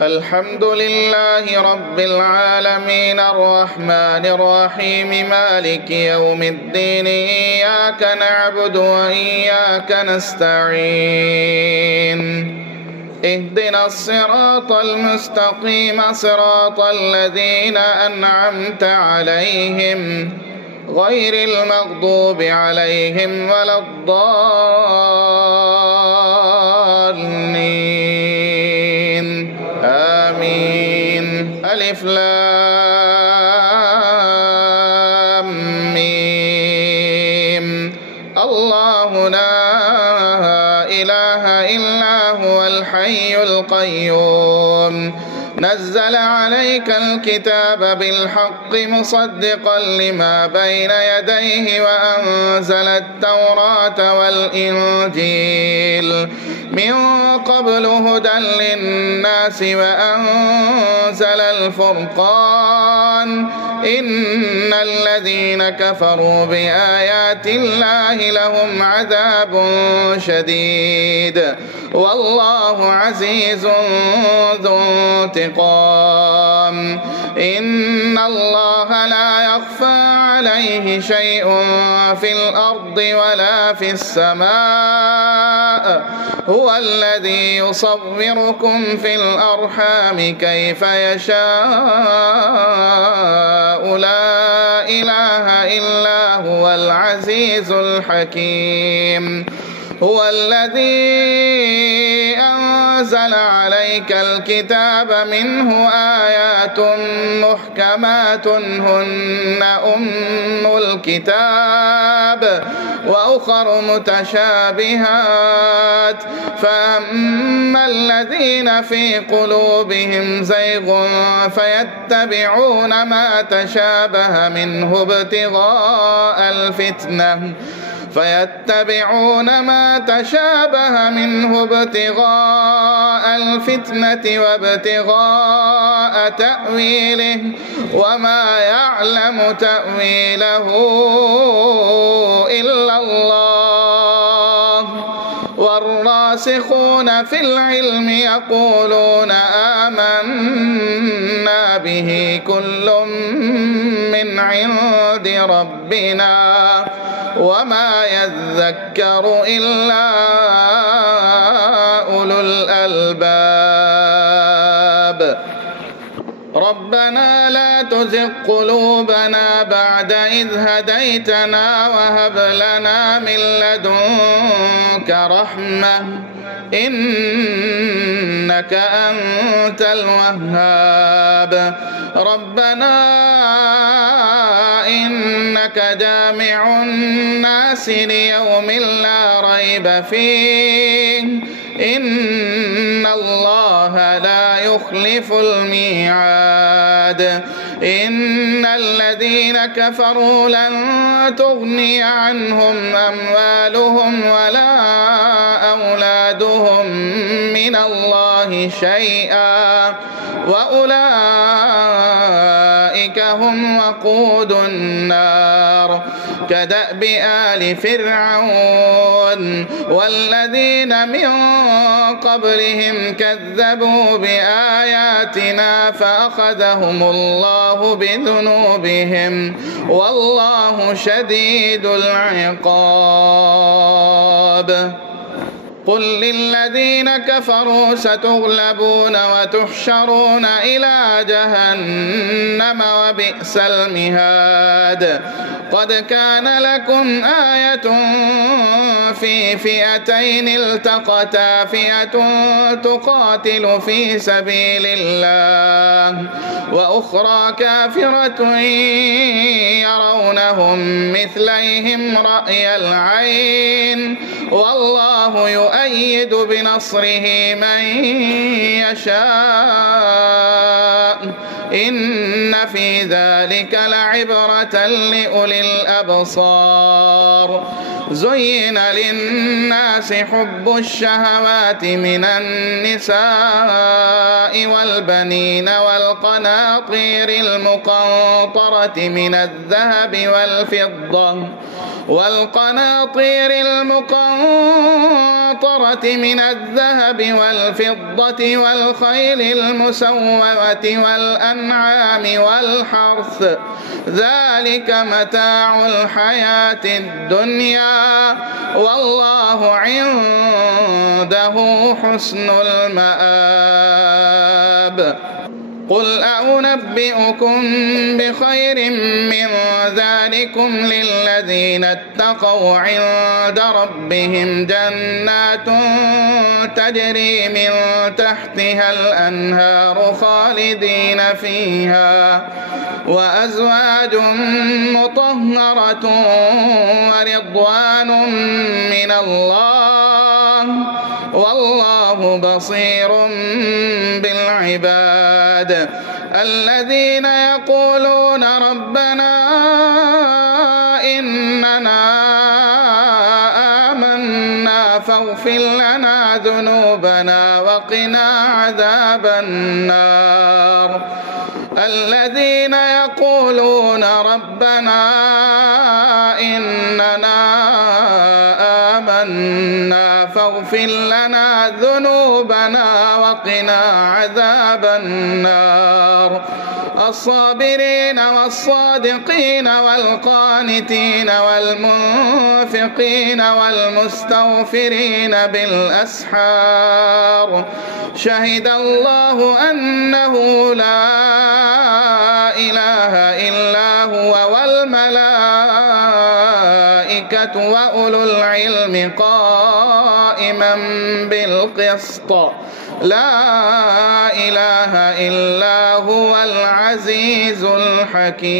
الحمد لله رب العالمين الرحمن الرحيم مالك يوم الدين إياك نعبد وإياك نستعين اهدنا الصراط المستقيم صراط الذين أنعمت عليهم غير المغضوب عليهم ولا الضالين آمين. ألف لام ميم. الله لا إله إلا هو الحي القيوم نزل عليك الكتاب بالحق مصدقا لما بين يديه وأنزل التوراة والإنجيل من قبل هدى للناس وأنزل الفرقان إن الذين كفروا بآيات الله لهم عذاب شديد والله عزيز ذو انتقام. إن الله لا يخفى عليه شيء في الأرض ولا في السماء هو الذي يصوركم في الأرحام كيف يشاء لا إله إلا هو العزيز الحكيم. هو الذي أنزل عليك الكتاب منه آيات محكمات هن أم الكتاب وأخر متشابهات فأما الذين في قلوبهم زيغ فيتبعون ما تشابه منه ابتغاء الفتنة وابتغاء تأويله وما يعلم تأويله إلا الله والراسخون في العلم يقولون آمنا به كل من عند ربنا وما يذكر إلا أولو الألباب. ربنا لا تزغ قلوبنا بعد إذ هديتنا وهب لنا من لدنك رحمة إنك أنت الوهاب. ربنا إنك جامع الناس ليوم لا ريب فيه إن الله لا يخلف الميعاد. إن الذين كفروا لن تغني عنهم أموالهم ولا أولادهم من الله شيئا وأولئك هم وقود النار كدأب آل فرعون والذين من قبلهم كذبوا بآياتنا فأخذهم الله بذنوبهم والله شديد العقاب. قل للذين كفروا ستغلبون وتحشرون إلى جهنم وبئس المهاد. قد كان لكم آية في فئتين التقتا فئة تقاتل في سبيل الله وأخرى كافرة يرونهم مثليهم رأي العين والله يؤيد بنصره من يشاء إن في ذلك لعبرة لأولي الأبصار. زين للناس حب الشهوات من النساء والبنين والقناطير المقنطرة من الذهب والفضة المقنطرة من الذهب والفضة والخيل المسومة والأنعام والحرث ذلك متاع الحياة الدنيا والله عنده حسن المآب. قل أنبئكم بخير من ذلكم للذين اتقوا عند ربهم جنات تجري من تحتها الأنهار خالدين فيها وأزواج مطهرة ورضوان من الله والله بصير بالعباد. الذين يقولون ربنا إننا آمنا فاغفر لنا ذنوبنا وقنا عذاب النار. الذين يقولون ربنا إننا آمنا فاغفر لنا ذنوبنا وقنا عذاب النار. الصابرين والصادقين والقانتين والمنفقين والمستغفرين بالأسحار شهد الله أنه لا إله إلا هو والملائكة وأولو العلم قائما بالقسط لا إله إلا هو العزيز الحكيم.